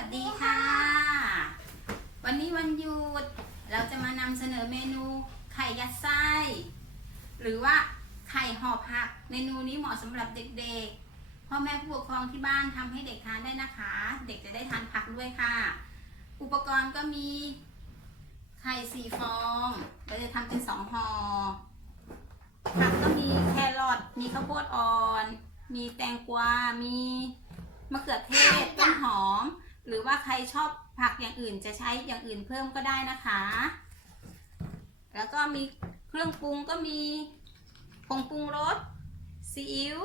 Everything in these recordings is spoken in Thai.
วัสดีค่ะ วันนี้วันหยุด เราจะมานำเสนอเมนูไข่ยัดไส้ หรือว่าไข่ห่อผัก เมนูนี้เหมาะสำหรับเด็กๆ พ่อแม่ผู้ปกครองที่บ้านทำให้เด็กทานได้นะคะ เด็กจะได้ทานผักด้วยค่ะ อุปกรณ์ก็มีไข่สี่ฟอง เราจะทำเป็นสองห่อ ผักก็มีแครอท มีข้าวโพดอ่อน มีแตงกวา มีมะเขือเทศต้นหอม หรือว่าใครชอบผักอย่างอื่นจะใช้อย่างอื่นเพิ่มก็ได้นะคะ แล้วก็มีเครื่องปรุงก็มีผงปรุงรสซีอิ๊ว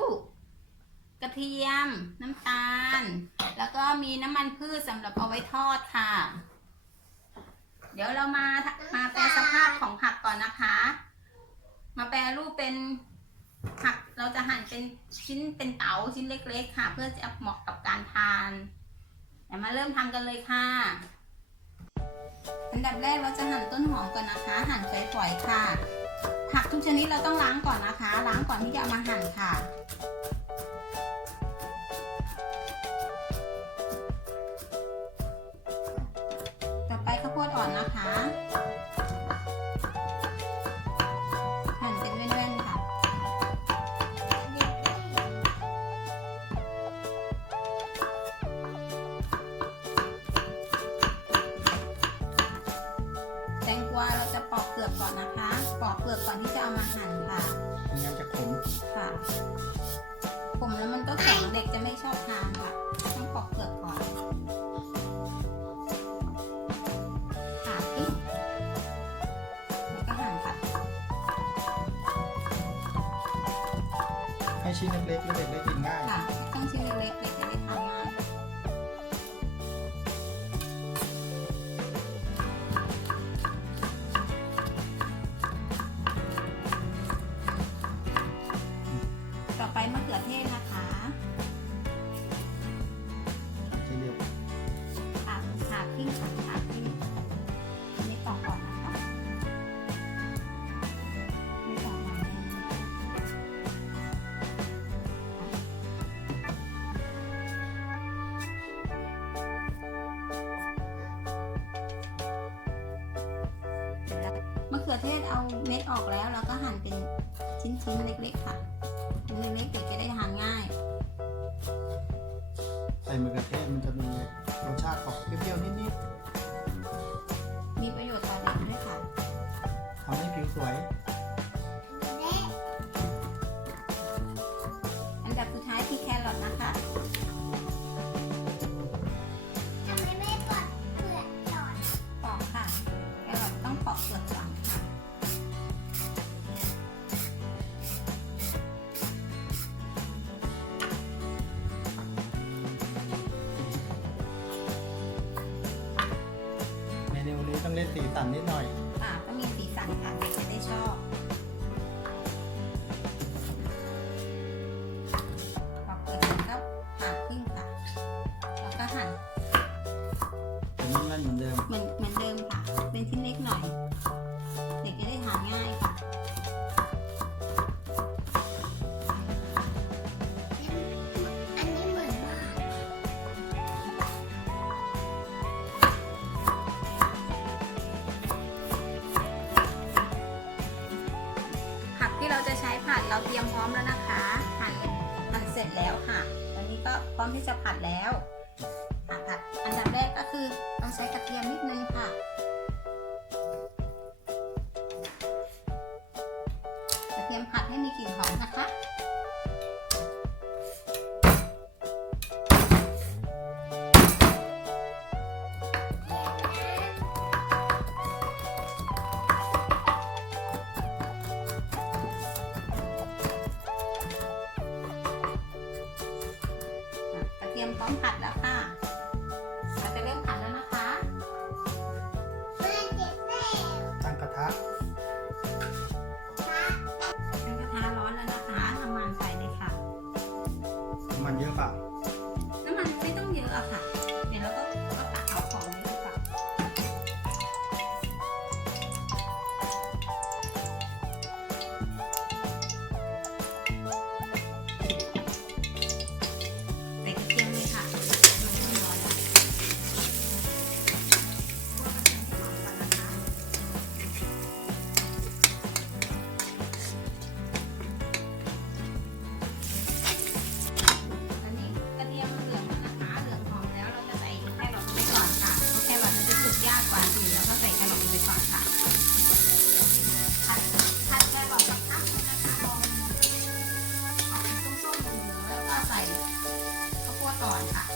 กระเทียม น้ำตาล แล้วก็มีน้ำมันพืชสำหรับเอาไว้ทอดค่ะ เดี๋ยวเรามามาแปลสภาพของผักก่อนนะคะ มาแปลรูปเป็นผักเราจะหั่นเป็นชิ้นเป็นเต๋าชิ้นเล็ก ๆ ค่ะ เพื่อจะเหมาะกับการทาน เดี๋ยวมาเริ่มทำกันเลยค่ะ อันดับแรกเราจะหั่นต้นหอมก่อนนะคะ หั่นฝอยๆค่ะ ผักทุกชนิดเราต้องล้างก่อนนะคะ ล้างก่อนที่จะเอามาหั่นค่ะต่อไปข้าวโพดอ่อนนะคะะเขือเทศเอาเม็ดออกแล้วเราก็หั่นเป็นชิ้นๆเล็กๆค่ะเล็กๆเด็กจะได้ทานง่าย ใส่มะเขือเทศมันจะมีรสชาติออกเปรี้ยวๆนิดๆ นูนี้ต้องเล่นสีสันนิดหน่อย อ่าก็มีสีสันค่ะเด็กจะได้ชอบ ผัดให้มีกลิ่นหอมนะคะ podcast.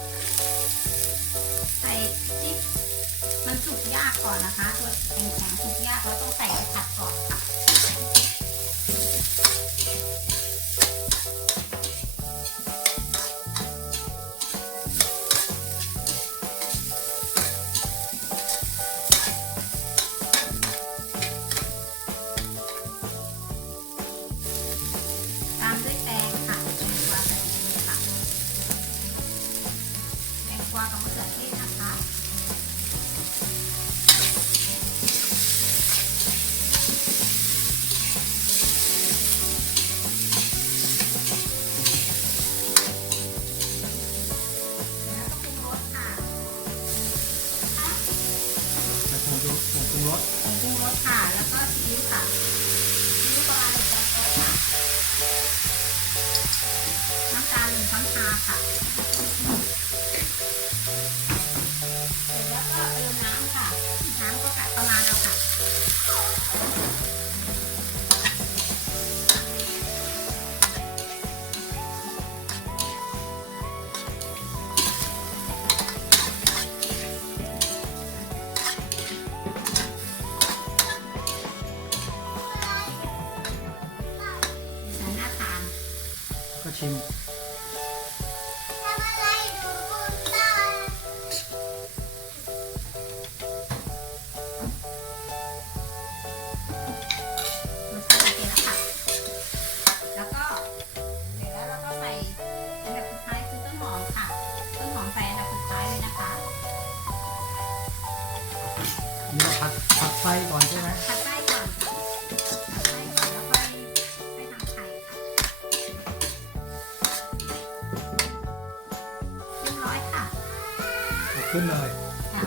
ขึ้นเลยค่ะ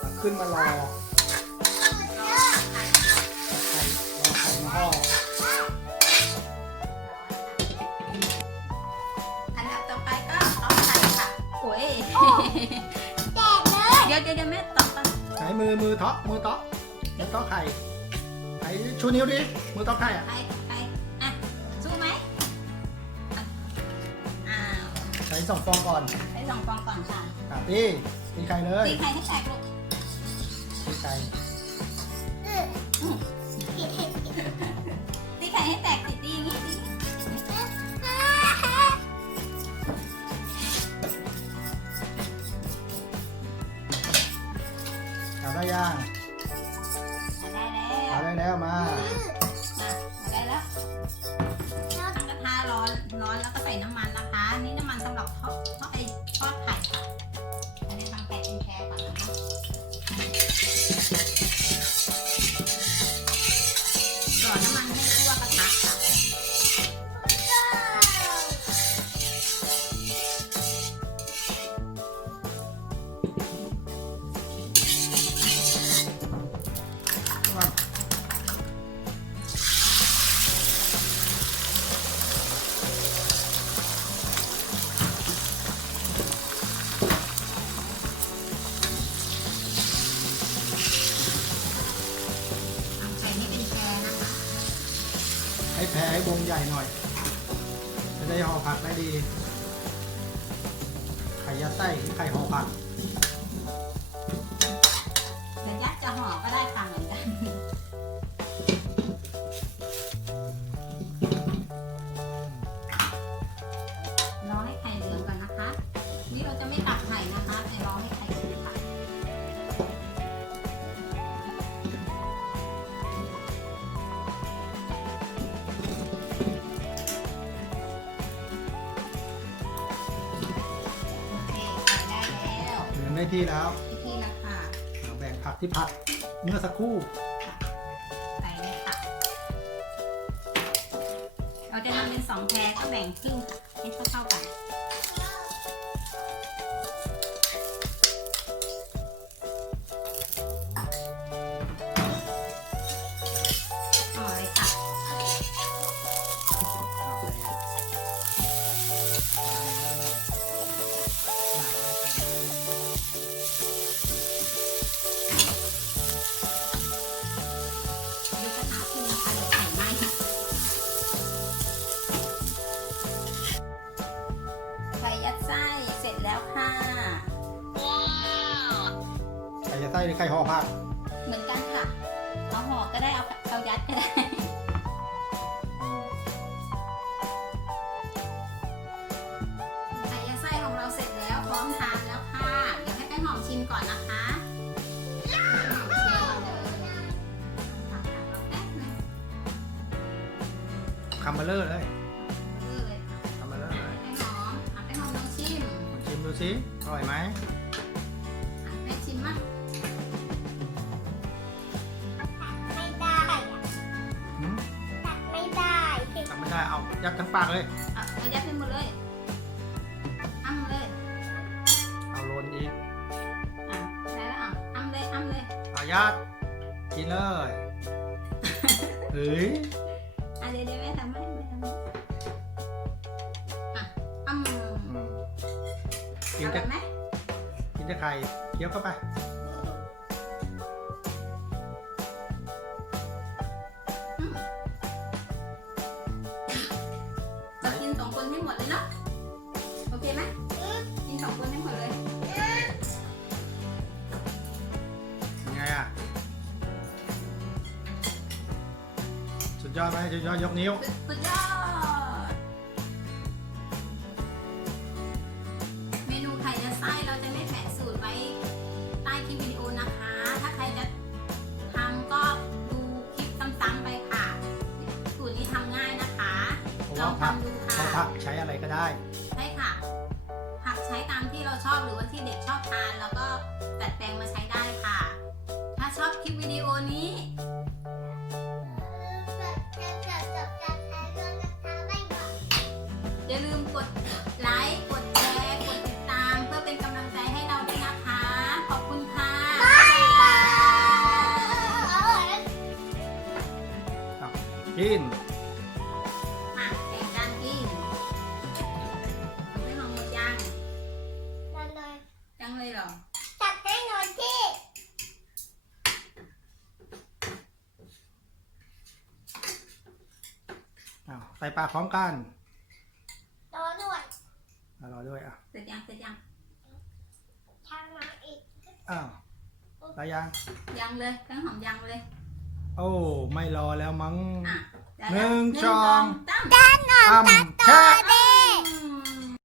เอาขึ้นมารอรอไข่ไข่รอไข่มาห่ออันดับต่อไปก็ต้มไข่ค่ะโอ้ยแดดเลยเดี๋ยวเดี๋ยวเดี๋ยวแม่ตอกก่อนไหนมือมือเทาะมือเทาะมือเทาะไข่ไหนชูนิ้วดิมือเทาะไข่อะไข่ไข่อะ ส่สองฟองก่อนใช้สองฟองก่อนค่ะอะตีตีไข่เลยตีไข่ให้แตกลูกตีไข่ตีไข่ให้แตกติดตีอย่างนี้ตีเอาได้ย่าง ให้แพ้ให้วงใหญ่หน่อย จะได้ห่อผักได้ดี ไข่ยัดไส้หรือไข่ห่อผักหรือยัดจะห่อก็ได้ค่ะเหมือนกัน รอให้ไข่เหลืองก่อนนะคะ นี่เราจะไม่ตักไข่นะคะแต่รอให้ เหลืองได้ที่แล้วพิธีแล้วค่ะเราแบ่งผักที่ผัดเมื่อสักครู่ใส่เลยค่ะ เราจะทำเป็นสองแพรก็แบ่งครึ่งให้เท่าๆกัน หรือไข่ห่อผักเหมือนกันค่ะ เอาห่อก็ได้เอาเอายัดก็ได้ไข่ยัดไส้ของเราเสร็จแล้วพร้อมทานแล้วค่ะเดี๋ยวให้แป้งหอมชิมก่อนนะคะแป้งหอมชิมก่อนเลยค่ะค่ะแป๊บนึงคำเบลเลอร์เลยเออเลยคำเบลเลอร์เลยแป้งหสิอร่อยไหม ไม่ได้เอายัดทั้งปากเลยเอาเอายัดให้หมดเลยอ้ำเลย เอาโรนอีกอะได้แล้วอะอ้ำเลยอ้ำเลยเอายัดกินเลยเฮ้ยอะเดี๋ยวเดี๋ยวแม่ทำให้แม่ทำให้อะอ้ำอืมกินอร่แต่อยไหมกินแต่ไข่เคี้ยวเข้าไป หมดเลยเนาะ โอเคไหมกินสองคนให้หมดเลย ยังไงอะ สุดยอดไหมสุดยอดยกนิ้ว สุด อย่าลืมกดไลค์กดแชร์กดติดตาม เพื่อเป็นกำลังใจให้เราด้วยนะคะ ขอบคุณค่ะกิน มาแข่งกันกินไม่หอมหมดยังยังเลยเหรอ อ้าวใส่ปากพร้อมกันอะรอด้วยอะ เสร็จยังเสร็จยัง อ้าว ได้ยัง ยังเลยทั้งหอมยังเลยโอ้ไม่รอแล้วมั้งอะได้หนึ่แล้วงหสองตั้มอ้ำแช่